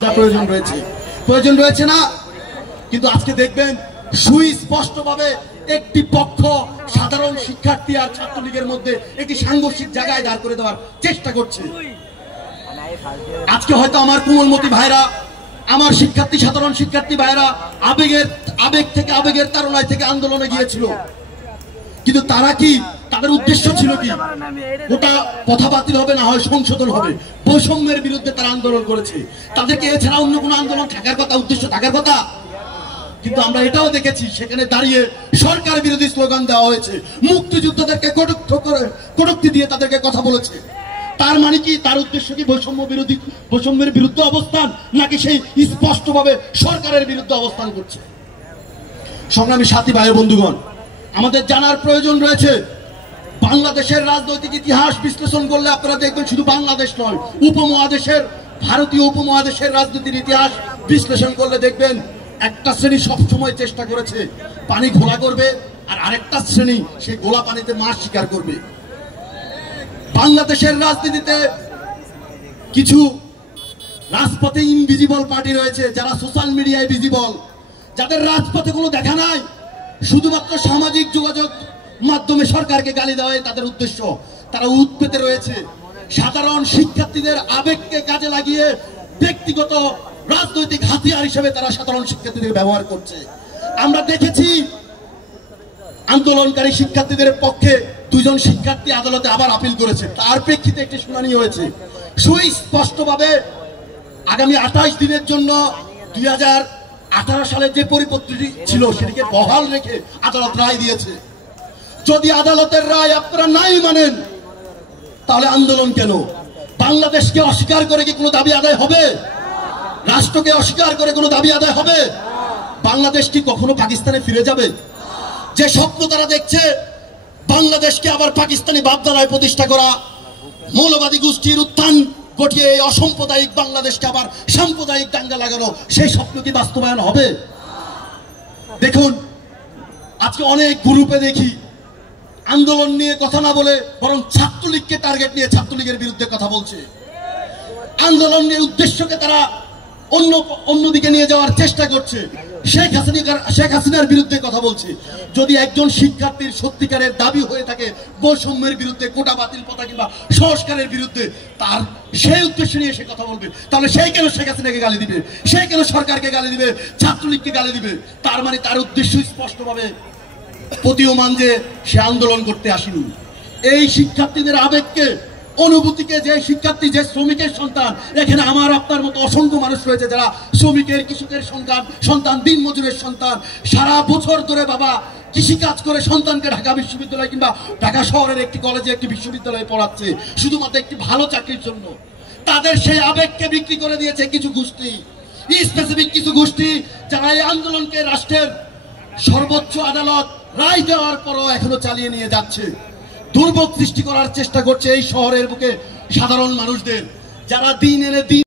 প্রয়োজন রয়েছে না, কিন্তু আজকে দেখবেন সুস্পষ্টভাবে একটি পক্ষ সাধারণ শিক্ষার্থী আর ছাত্রলীগের মধ্যে একটি সাংঘর্ষিক জায়গায় দাঁড় করে দেওয়ার চেষ্টা করছে। আজকে হয়তো আমার কোমলমতি ভাইরা, আমার শিক্ষার্থী, সাধারণ শিক্ষার্থী ভাইরা আবেগের তাড়নায় থেকে আন্দোলনে গিয়েছিল, কিন্তু তারা কি, তাদের উদ্দেশ্য ছিল কি ওটা কথা বাতিল হবে, না হয় সংশোধন হবে, বৈষম্যের বিরুদ্ধে তারা আন্দোলন করেছে। তাদেরকে এছাড়া অন্য কোনো আন্দোলন থাকার কথা, উদ্দেশ্য থাকার কথা, কিন্তু আমরা এটাও দেখেছি সেখানে দাঁড়িয়ে সরকার বিরোধী স্লোগান দেওয়া হয়েছে, মুক্তিযোদ্ধাদেরকে কটূক্তি দিয়ে তাদেরকে কথা বলেছে। তার মানে কি, তার উদ্দেশ্য কি বৈষম্যের বিরুদ্ধে অবস্থান, নাকি সেই স্পষ্টভাবে সরকারের বিরুদ্ধে অবস্থান করছে? সংগ্রামী সাথী ভাই বন্ধুগণ, আমাদের জানার প্রয়োজন রয়েছে। বাংলাদেশের রাজনৈতিক ইতিহাস বিশ্লেষণ করলে আপনারা দেখবেন শুধু বাংলাদেশ নয়, উপমহাদেশের, ভারতীয় উপমহাদেশের রাজনীতির ইতিহাস বিশ্লেষণ করলে দেখবেন একটা শ্রেণী সবসময় চেষ্টা করেছে পানি ঘোলা করবে, আর আরেকটা শ্রেণী সেই গোলা পানিতে মাছ শিকার করবে। বাংলাদেশের রাজনীতিতে কিছু রাজপথে ইনভিজিবল পার্টি রয়েছে, যারা সোশ্যাল মিডিয়ায় ভিজিবল, যাদের রাজপথে কোনো দেখা নাই, শুধুমাত্র সামাজিক যোগাযোগ মাধ্যমে সরকারকে গালি দেওয়াই তাদের উদ্দেশ্য। তারা উৎপেতে রয়েছে, সাধারণ শিক্ষার্থীদের আবেগকে কাজে লাগিয়ে ব্যক্তিগত রাজনৈতিক হাতিয়ার হিসেবে তারা সাধারণ শিক্ষার্থীদের ব্যবহার করছে। আমরা দেখেছি আন্দোলনকারী শিক্ষার্থীদের পক্ষে দুজন শিক্ষার্থী আদালতে আবার আপিল করেছে, তার প্রেক্ষিতে একটি শুনানি হয়েছে। সুস্পষ্টভাবে আগামী 28 দিনের জন্য 2018 সালের যে পরিপত্রটি ছিল সেটিকে বহাল রেখে আদালত রায় দিয়েছে। যদি আদালতের রায় আপনারা নাই মানেন, তাহলে আন্দোলন কেন? বাংলাদেশকে অস্বীকার করে কি কোনো দাবি আদায় হবে? রাষ্ট্রকে অস্বীকার করে কোনো দাবি আদায় হবে? বাংলাদেশ কি কখনো পাকিস্তানে ফিরে যাবে? যে স্বপ্ন তারা দেখছে, বাংলাদেশকে আবার পাকিস্তানি ভাবধারায় প্রতিষ্ঠা করা, মৌলবাদী গোষ্ঠীর উত্থান ঘটিয়ে এই অসাম্প্রদায়িক বাংলাদেশকে আবার সাম্প্রদায়িক দাঙ্গা লাগানো, সেই স্বপ্ন কি বাস্তবায়ন হবে? দেখুন, আজকে অনেক গ্রুপে দেখি আন্দোলন নিয়ে কথা না বলে বরং ছাত্রলীগকে টার্গেট নিয়ে ছাত্রলীগের বিরুদ্ধে কথা বলছে। আন্দোলনের উদ্দেশ্যকে তারা অন্যদিকে নিয়ে যাওয়ার চেষ্টা করছে। শেখ হাসিনার বিরুদ্ধে কথা বলছে। যদি একজন শিক্ষার্থীর সত্যিকারের দাবি হয়ে থাকে বৈষম্যের বিরুদ্ধে, কোটা বাতিল কথা কিংবা সংস্কারের বিরুদ্ধে, তার সেই উদ্দেশ্য নিয়ে সে কথা বলবে, তাহলে সেই কেন শেখ হাসিনাকে গালি দিবে, সেই কেন সরকারকে গালি দিবে, ছাত্রলীগকে গালি দিবে? তার মানে তার উদ্দেশ্য স্পষ্টভাবে প্রতীয়মান যে সে আন্দোলন করতে আসেনি। এই শিক্ষার্থীদের আবেগকে, অনুভূতিকে, যে শিক্ষার্থী, যে শ্রমিকের সন্তান, এখানে আমার আপনার মতো অসংখ্য মানুষ রয়েছে যারা শ্রমিকের, কৃষকের সন্তান, দিনমজুরের সন্তান, সারা বছর ধরে বাবা কৃষিকাজ করে সন্তানকে ঢাকা বিশ্ববিদ্যালয় কিংবা ঢাকা শহরের একটি কলেজে, একটি বিশ্ববিদ্যালয়ে পড়াচ্ছে শুধুমাত্র একটি ভালো চাকরির জন্য। তাদের সেই আবেগকে বিক্রি করে দিয়েছে কিছু গোষ্ঠী, স্পেসিফিক কিছু গোষ্ঠী, যারা এই আন্দোলনকে রাষ্ট্রের সর্বোচ্চ আদালত রায় দেওয়ার পরও এখনো চালিয়ে নিয়ে যাচ্ছে। দুর্ভোগ সৃষ্টি করার চেষ্টা করছে এই শহরের বুকে সাধারণ মানুষদের, যারা দিন এনে দিন